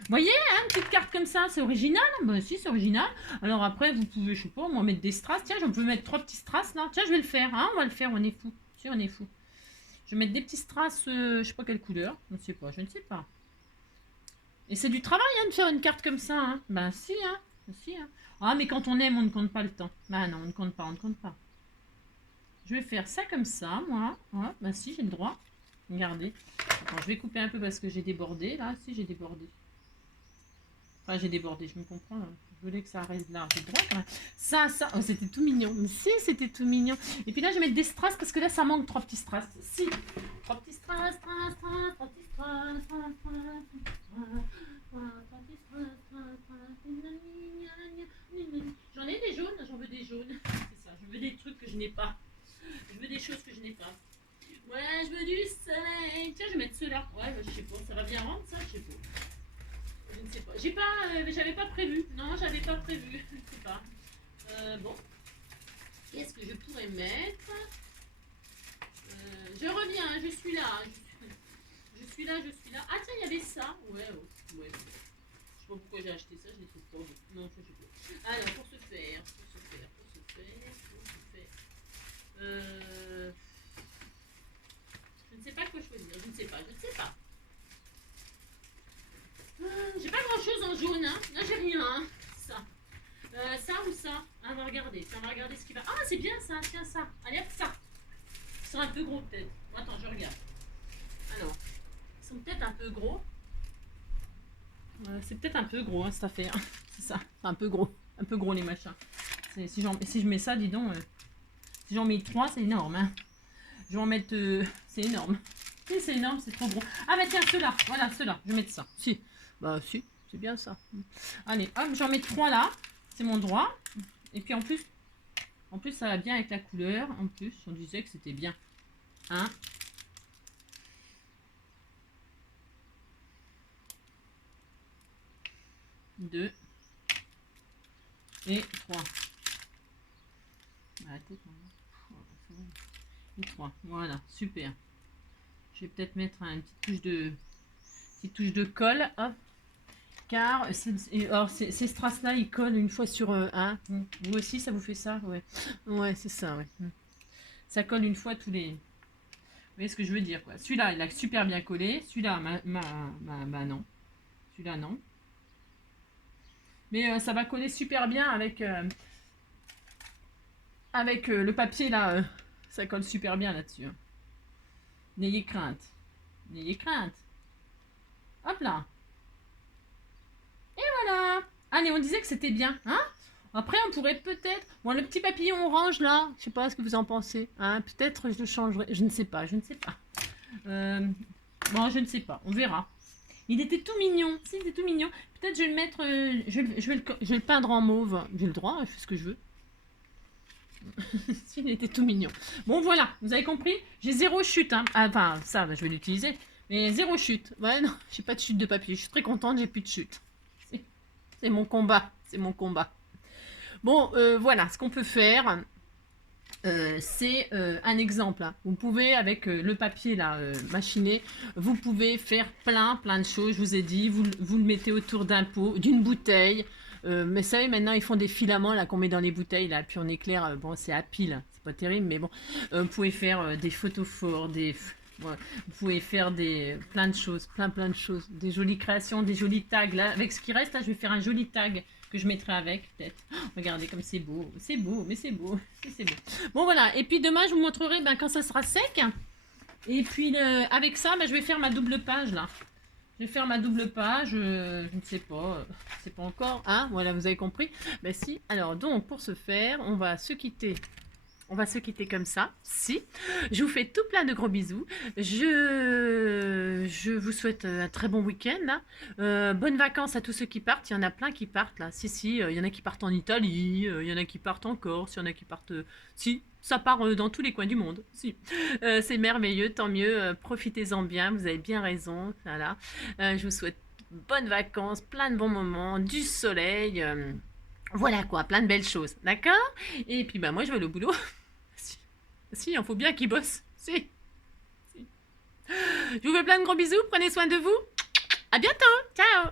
Vous voyez, hein, une petite carte comme ça, c'est original. Ben si, c'est original. Alors après, vous pouvez, je sais pas, moi mettre des strass. Tiens, j'en peux mettre 3 petits strass là. Tiens, je vais le faire. Hein, on va le faire, on est fou. Si, on est fou. Je vais mettre des petits strass, je sais pas quelle couleur. Je ne sais pas, je ne sais pas. Et c'est du travail hein, de faire une carte comme ça. Hein. Ben si, hein. Si, hein. Ah, mais quand on aime, on ne compte pas le temps. Ben non, on ne compte pas, on ne compte pas. Je vais faire ça comme ça, moi. Ouais, ben si, j'ai le droit. Regardez. Attends, je vais couper un peu parce que j'ai débordé. Là, si, j'ai débordé. Enfin, j'ai débordé, je me comprends. Je voulais que ça reste là. J'ai le droit quand même. Ça. Oh, c'était tout mignon. Mais si, c'était tout mignon. Et puis là, je vais mettre des strass parce que là, ça manque 3 petits strass. Si. 3 petits strass, 3 petits strass, 3 petits strass. J'en ai des jaunes, j'en veux des jaunes. C'est ça, je veux des trucs que je n'ai pas. Je veux des choses que je n'ai pas. Ouais, je veux du soleil. Tiens, je vais mettre ceux-là. Ouais, je sais pas, ça va bien rendre ça, je sais pas. Je ne sais pas. J'avais pas prévu. Non, j'avais pas prévu. Je ne sais pas. Bon. Qu'est-ce que je pourrais mettre? Je reviens, je suis là. Je suis là. Ah tiens, il y avait ça. Ouais. Je sais pas pourquoi j'ai acheté ça, je les trouve pas. Non, je sais pas. Alors, pour ce faire. Je ne sais pas quoi choisir. Je ne sais pas. J'ai pas grand chose en jaune, hein. Là, j'ai rien, hein. Ça. Ça ou ça. On va regarder. On va regarder ce qui va. Ah, c'est bien ça. Tiens, ça. Allez, hop, ça. Ils sont un peu gros, peut-être. Attends, je regarde. Alors, ils sont peut-être un peu gros. C'est peut-être un peu gros, hein, cette affaire. C'est ça. C'est un peu gros. Un peu gros, les machins. Si je mets ça, dis donc. Si j'en mets 3, c'est énorme. Hein. Je vais en mettre. C'est énorme. Si, c'est énorme, c'est trop gros. Ah, bah tiens, ceux-là. Voilà, ceux-là. Je vais mettre ça. Si. Bah, si. C'est bien ça. Allez, hop, j'en mets 3 là. C'est mon droit. Et puis en plus, ça va bien avec la couleur. En plus, on disait que c'était bien. 1. 2. Et 3. Et 3. Voilà, super. Je vais peut-être mettre une petite touche de colle. Hop. Car ces strass-là, ils collent une fois sur un. Vous aussi, ça vous fait ça? Ouais, ouais, c'est ça, ouais. Ça colle une fois tous les... Vous voyez ce que je veux dire, quoi. Celui-là, il a super bien collé. Celui-là, bah non. Celui-là, non. Mais ça va coller super bien avec le papier, là. Ça colle super bien là-dessus. Hein. N'ayez crainte. N'ayez crainte. Hop là. Et voilà. Allez, on disait que c'était bien, hein? Après, on pourrait peut-être... Bon, le petit papillon orange, là, je sais pas ce que vous en pensez. Hein? Peut-être je le changerai. Je ne sais pas, Bon, je ne sais pas. On verra. Il était tout mignon. Si, il était tout mignon. Peut-être je vais le mettre... je vais le peindre en mauve. J'ai le droit, je fais ce que je veux. Si, il était tout mignon. Bon, voilà. Vous avez compris? J'ai 0 chute. Hein. Enfin, ça, je vais l'utiliser. Mais 0 chute. Ouais, non, j'ai pas de chute de papier. Je suis très contente, j'ai plus de chute. C'est mon combat. C'est mon combat. Bon, voilà, ce qu'on peut faire, c'est un exemple. Hein. Vous pouvez, avec le papier là, machiné, vous pouvez faire plein de choses. Je vous ai dit, vous le mettez autour d'un pot, d'une bouteille. Mais vous savez, maintenant, ils font des filaments là qu'on met dans les bouteilles, là, puis on éclaire. Bon, c'est à pile, c'est pas terrible, mais bon. Vous pouvez faire des photophores, ouais, vous pouvez faire plein de choses, plein de choses. Des jolies créations, des jolis tags. Là, avec ce qui reste, là, je vais faire un joli tag que je mettrai avec, peut-être. Oh, regardez comme c'est beau. C'est beau, mais c'est beau. C'est beau. Bon, voilà. Et puis demain, je vous montrerai quand ça sera sec. Et puis, avec ça, je vais faire ma double page, là. Je vais faire ma double page. Je ne sais pas. C'est pas encore. Hein, voilà, vous avez compris. Ben si. Alors, donc, pour ce faire, on va se quitter On va se quitter comme ça. Si. Je vous fais tout plein de gros bisous. Je vous souhaite un très bon week-end. Là. Bonnes vacances à tous ceux qui partent. Il y en a plein qui partent là. Si, il y en a qui partent en Italie. Il y en a qui partent en Corse. Il y en a qui partent... Si, ça part dans tous les coins du monde. Si. C'est merveilleux, tant mieux. Profitez-en bien. Vous avez bien raison. Voilà. Je vous souhaite bonnes vacances, plein de bons moments, du soleil. Voilà quoi, plein de belles choses. D'accord? Et puis bah moi je vais au boulot. Si, il en faut bien qu'ils bossent. Si. Je vous fais plein de gros bisous, prenez soin de vous. À bientôt. Ciao.